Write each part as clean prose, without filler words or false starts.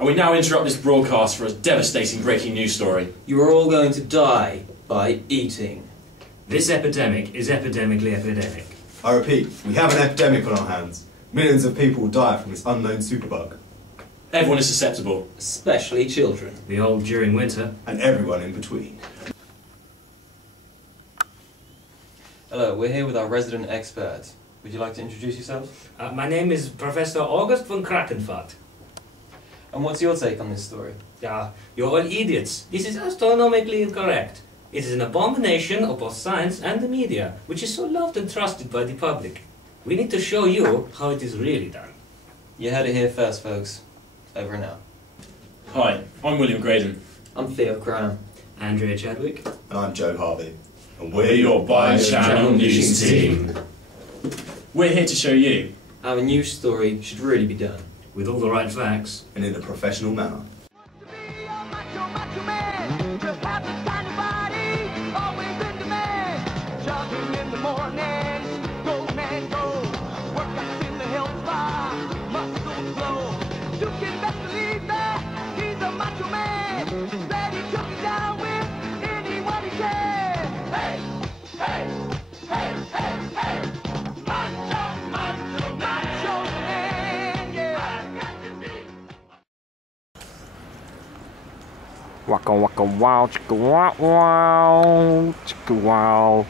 And we now interrupt this broadcast for a devastating breaking news story. You are all going to die by eating. This epidemic is epidemically epidemic. I repeat, we have an epidemic on our hands. Millions of people will die from this unknown superbug. Everyone is susceptible. Especially children. The old during winter. And everyone in between. Hello, we're here with our resident expert. Would you like to introduce yourself? My name is Professor August von Krakenfurt. And what's your take on this story? You're all idiots. This is astronomically incorrect. It is an abomination of both science and the media, which is so loved and trusted by the public. We need to show you how it is really done. You heard it here first, folks. Over and out. Hi, I'm William Graydon. I'm Theo Graham. Andrea Chadwick. And I'm Joe Harvey. And We're your bi-channel news team. We're here to show you how a news story should really be done. With all the right facts. And in a professional manner. Waka waka wow, chicka wow wow, chicka wow.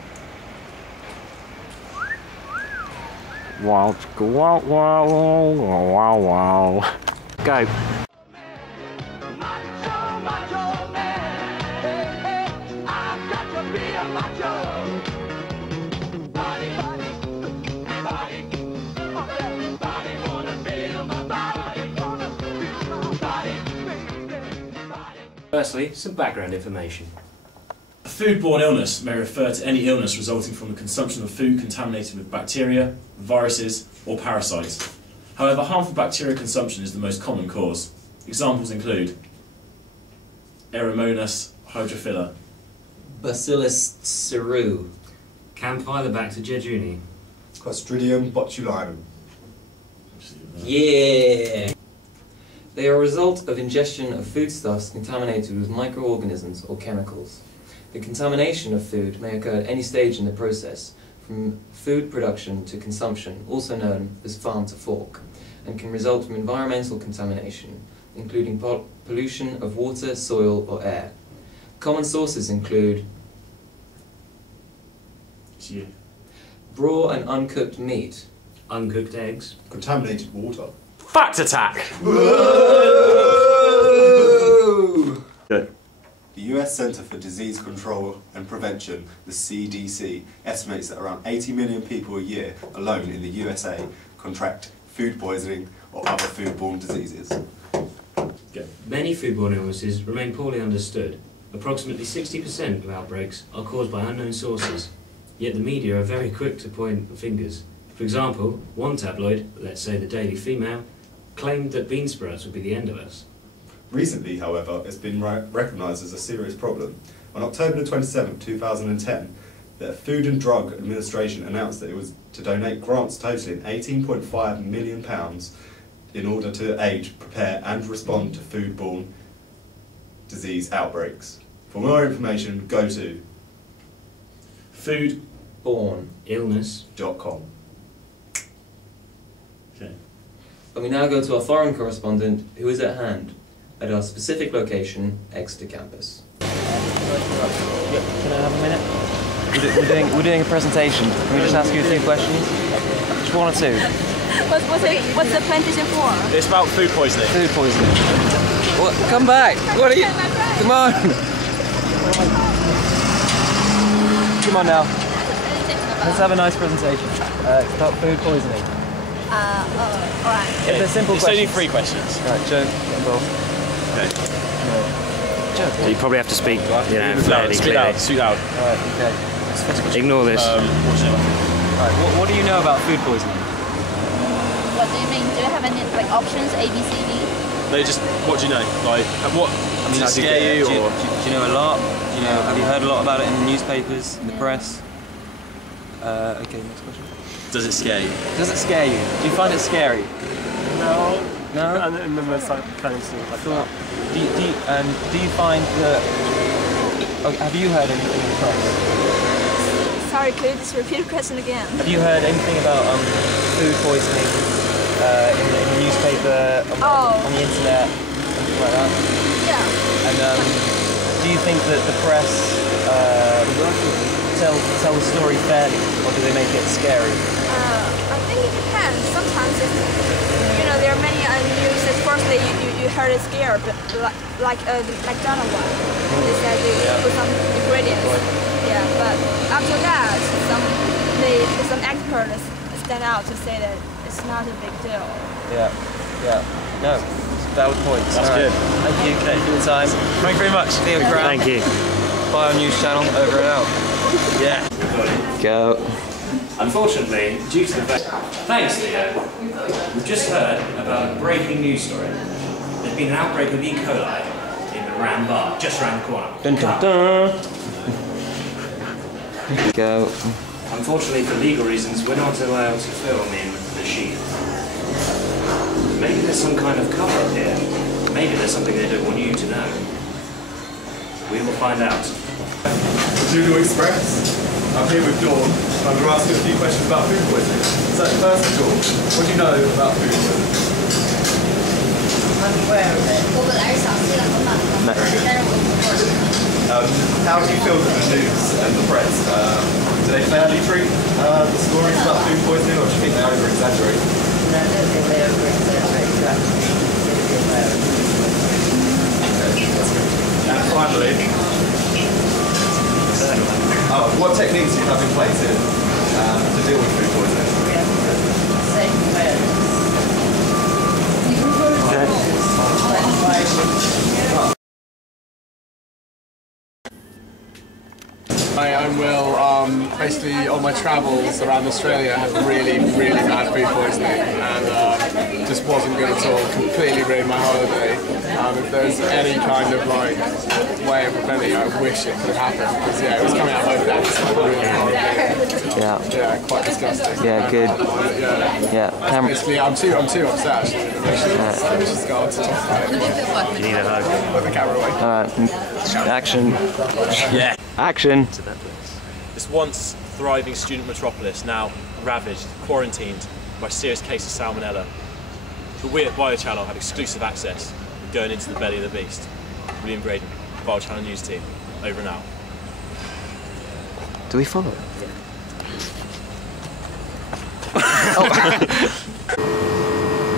Wow, chicka wow wow, wow wow wow. Go. Firstly, some background information. a foodborne illness may refer to any illness resulting from the consumption of food contaminated with bacteria, viruses, or parasites. However, harmful bacteria consumption is the most common cause. Examples include Aeromonas hydrophila, Bacillus cereus, Campylobacter jejuni, Clostridium botulinum. Yeah! They are a result of ingestion of foodstuffs contaminated with microorganisms or chemicals. The contamination of food may occur at any stage in the process, from food production to consumption, also known as farm to fork, and can result from environmental contamination, including pollution of water, soil, or air. Common sources include raw and uncooked meat, uncooked eggs, contaminated water. Fact attack! Whoa! The US Centre for Disease Control and Prevention, the CDC, estimates that around 80 million people a year alone in the USA contract food poisoning or other foodborne diseases. Many foodborne illnesses remain poorly understood. Approximately 60% of outbreaks are caused by unknown sources, yet the media are very quick to point fingers. For example, one tabloid, let's say the Daily Female, claimed that bean sprouts would be the end of us. Recently, however, it's been recognised as a serious problem. On October 27, 2010, the Food and Drug Administration announced that it was to donate grants totaling £18.5 million in order to aid, prepare and respond to foodborne disease outbreaks. For more information, go to foodborneillness.com. Okay. And we now go to our foreign correspondent, who is at hand, at our specific location, Exeter campus. Can I have a minute? We're doing a presentation. Can we just ask you a few questions? Just one or two. What's the presentation for? It's about food poisoning. Food poisoning. What? Come back! What are you? Come on! Come on now. Let's have a nice presentation. It's about food poisoning. Alright. It's a simple It's question. only 3 questions. Right, Joe, get involved. Okay. Joe. You probably have to speak, fairly Speak clearly. loud, speak loud. Alright, okay. Ignore this. Alright, what do you know about food poisoning? What do you mean? Do you have any options A, B, C, D? No, just what do you know? Like, what does it scare you, do or you know a lot? Do you know? Have you heard a lot about it in the newspapers, in the press? Okay, next question. does it scare you? Does it scare you? Do you find it scary? No. No? And then there's like plenty of like that. Do you find that... Oh, have you heard anything in the press? Sorry, could you just repeat the question again? Have you heard anything about food poisoning in the newspaper, on the internet, something like that? Yeah. And do you think that the press tell the story fairly, or do they make it scary? I think it depends. Sometimes it's, there are many news. At first, you heard it scared, but like the McDonald's one, they said they put some ingredients. Yeah, but after that, some experts stand out to say that it's not a big deal. Yeah. No, valid points. That's good. Thank you for your time. Thank you very much. Theo Graham. Thank you. Bio News Channel, over and out. Yeah. Go. Unfortunately, due to the fact... Thanks, Theo. We've just heard about a breaking news story. There's been an outbreak of E. coli in the Ram Bar, just around the corner. Dun dun dun. Go. Unfortunately, for legal reasons, we're not allowed to film in the sheath. Maybe there's some kind of cover-up here. Maybe there's something they don't want you to know. We will find out. Judo Express. I'm here with Dawn. I'm going to ask you a few questions about food poisoning. So first of all, what do you know about food poisoning? I'm aware of it. How do you feel that the news and the press, do they fairly treat the stories about food poisoning, or do you think they over-exaggerate? No, I don't think they over-exaggerate that. And finally, what techniques do you have in place here to deal with food poisoning? We have safe awareness. I will, basically on my travels around Australia, I had really bad food poisoning and just wasn't good at all, completely ruined my holiday. If there's any kind of like way of preventing it, I wish it could have happened, because it was coming out both ends, like really horrible. Yeah, quite disgusting. Yeah, good. Yeah. Basically, I'm too upset actually. Let's just go on to talk about it. You need a hug. Put the camera away. Alright, action. Yeah. Action. This once thriving student metropolis now ravaged, quarantined by a serious case of salmonella. But we at Biochannel have exclusive access going into the belly of the beast. William Graydon, Biochannel News Team, over and out. Do we follow?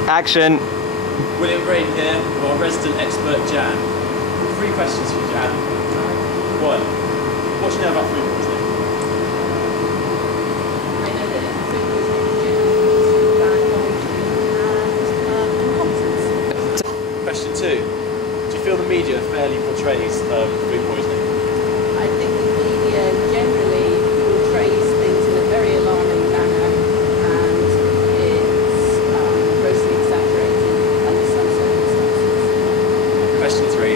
Action. William Graydon here, with our resident expert Jan. 3 questions for you, Jan. 1. What do you know about food poisoning? I know that food poisoning generally and Question 2. Do you feel the media fairly portrays food poisoning? I think the media generally portrays things in a very alarming manner, and it's grossly exaggerated under some circumstances. Question 3.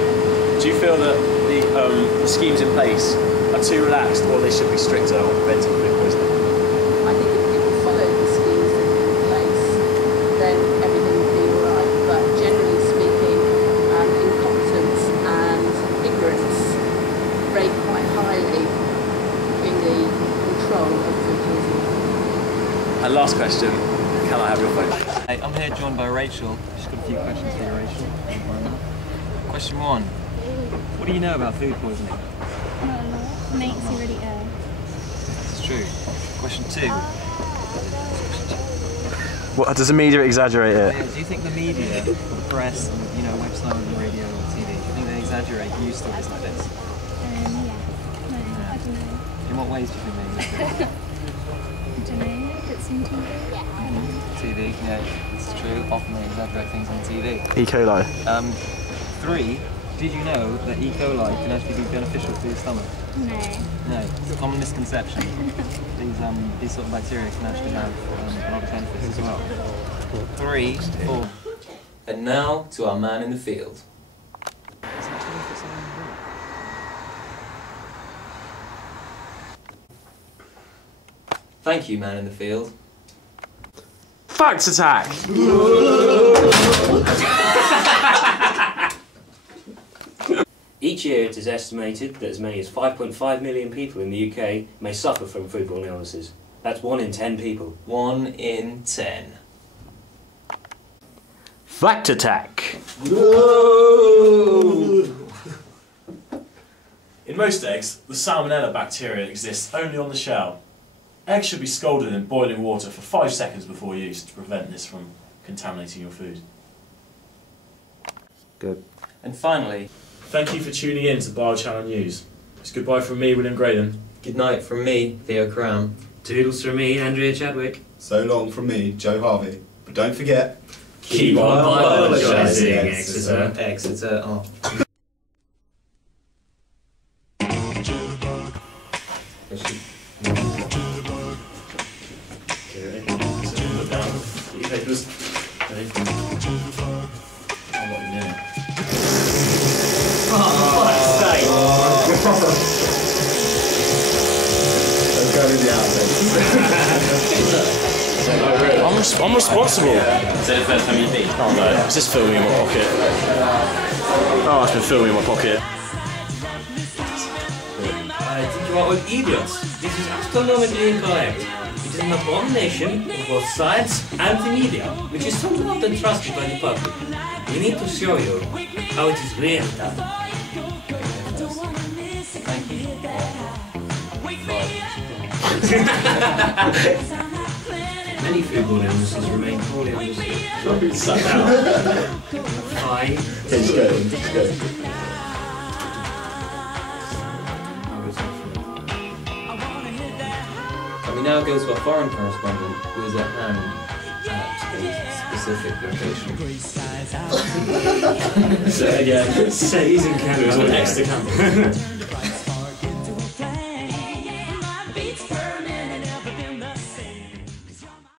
Do you feel that the schemes in place are too relaxed, or they should be stricter on preventing food poisoning? I think if people followed the schemes that are in place, then everything would be alright. But generally speaking, incompetence and ignorance rate quite highly in the control of food poisoning. And last question, can I have your phone? Hey, I'm here joined by Rachel. Just got a few questions for you, Rachel. Question 1. What do you know about food poisoning? Makes you really ill. It's true. Question 2. What, does the media exaggerate it? Do you think the media, or the press, and website, and radio, or TV, do you think they exaggerate news stories like this? Yeah. No, I don't know. In what ways do you think they exaggerate? I don't know. If it's in TV. TV, yeah, it's true. Often they exaggerate things on TV. E. coli. 3. Did you know that E. coli can actually be beneficial for your stomach? No. No, it's a common misconception. These sort of bacteria can actually have a lot of benefits as well. 3, 4. And now to our man in the field. Thank you, man in the field. Fact attack! Each year it is estimated that as many as 5.5 million people in the UK may suffer from foodborne illnesses. That's 1 in 10 people. 1 in 10. Fact attack. In most eggs, the salmonella bacteria exists only on the shell. Eggs should be scalded in boiling water for 5 seconds before use to prevent this from contaminating your food. Good. And finally, thank you for tuning in to Biochannel News. It's goodbye from me, William Graydon. good night from me, Theo Cram. Toodles from me, Andrea Chadwick. So long from me, Joe Harvey. But don't forget, Keep on biologising, Exeter. Exeter. Oh. I'm responsible. Is that the first time you've been? Oh no, it's just filming in my pocket. Oh, it's been filming in my pocket. I think you are all idiots. This is astronomically incorrect. It is an abomination of both science and the media, which is so often trusted by the public. We need to show you how it is really done. Thank you. Many foodborne illnesses remain poorly understood. Sat down. Fine. Let's go. Let's go. And we now go to our foreign correspondent who is at hand at a specific location. So again, Say he's in Canada. next to camera.